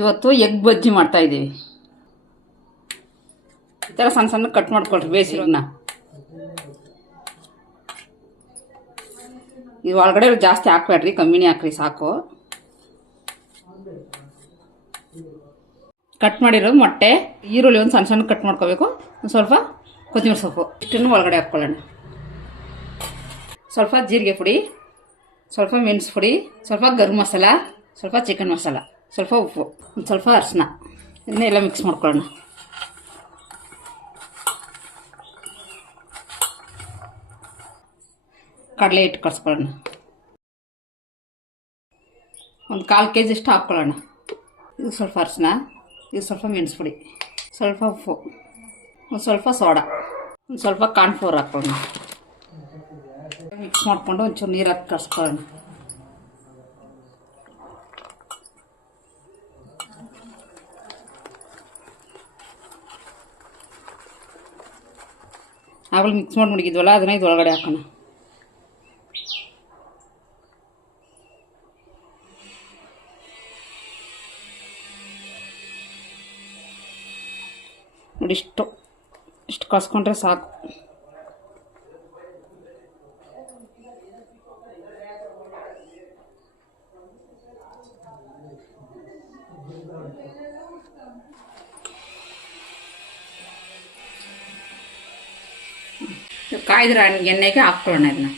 ಇವತ್ತು ಎಗ್ ಬಜ್ಜಿ ಮಾಡ್ತಾ ಇದ್ದೀವಿ. ಈ ಥರ ಸಣ್ಣ ಸಣ್ಣ ಕಟ್ ಮಾಡ್ಕೊಳ್ರಿ ಬೇಯಿಸಿರೋನ್ನ. ಇದು ಒಳಗಡೆ ಜಾಸ್ತಿ ಹಾಕ್ಬೇಡ್ರಿ, ಕಮ್ಮಿನೇ ಹಾಕ್ರಿ ಸಾಕು. ಕಟ್ ಮಾಡಿರೋ ಮೊಟ್ಟೆ, ಈರುಳ್ಳಿ ಒಂದು ಸಣ್ಣ ಸಣ್ಣ ಕಟ್ ಮಾಡ್ಕೋಬೇಕು. ಒಂದು ಸ್ವಲ್ಪ ಕೊತ್ತಂಬರಿ ಸೊಪ್ಪು ಇಷ್ಟನ್ನು ಒಳಗಡೆ ಹಾಕ್ಕೊಳ್ಳೋಣ. ಸ್ವಲ್ಪ ಜೀರಿಗೆ ಪುಡಿ, ಸ್ವಲ್ಪ ಮೆಣಸು ಪುಡಿ, ಸ್ವಲ್ಪ ಗರಂ ಮಸಾಲ, ಸ್ವಲ್ಪ ಚಿಕನ್ ಮಸಾಲ, ಸ್ವಲ್ಪ ಉಪ್ಪು, ಒಂದು ಸ್ವಲ್ಪ ಅರಿಶಿನ, ಇದನ್ನೆಲ್ಲ ಮಿಕ್ಸ್ ಮಾಡ್ಕೊಳ್ಳೋಣ. ಕಡಲೆ ಹಿಟ್ಟು ಕರ್ಸ್ಕೊಳ್ಳೋಣ. ಒಂದು 1/4 kg ಅಷ್ಟು ಹಾಕ್ಕೊಳ್ಳೋಣ. ಇದು ಸ್ವಲ್ಪ ಅರಿಶಿನ, ಇದು ಸ್ವಲ್ಪ ಮೆಣಸು ಪುಡಿ, ಸ್ವಲ್ಪ ಉಪ್ಪು, ಒಂದು ಸ್ವಲ್ಪ ಸೋಡಾ, ಒಂದು ಸ್ವಲ್ಪ ಕಾರ್ನ್ಫ್ಲೋರ್ ಹಾಕ್ಕೊಳ್ಳೋಣ. ಮಿಕ್ಸ್ ಮಾಡಿಕೊಂಡು ಒಂಚೂರು ನೀರು ಹಾಕಿ ಕರ್ಸ್ಕೊಳ್ಳೋಣ. ಆಮೇಲೆ ಮಿಕ್ಸ್ ಮಾಡಿ ಮುಗಿದ್ವಲ್ಲ ಅದನ್ನ ಇದು ಒಳಗಡೆ ಹಾಕೋಣ. ನೋಡಿ ಇಷ್ಟು ಕಸ್ಕೊಂಡ್ರೆ ಸಾಕು. ಕಾಯ್ದಿರ ಎಣ್ಣೆಗೆ ಹಾಕ್ಕೊಳ್ಳೋಣ ಇದನ್ನ.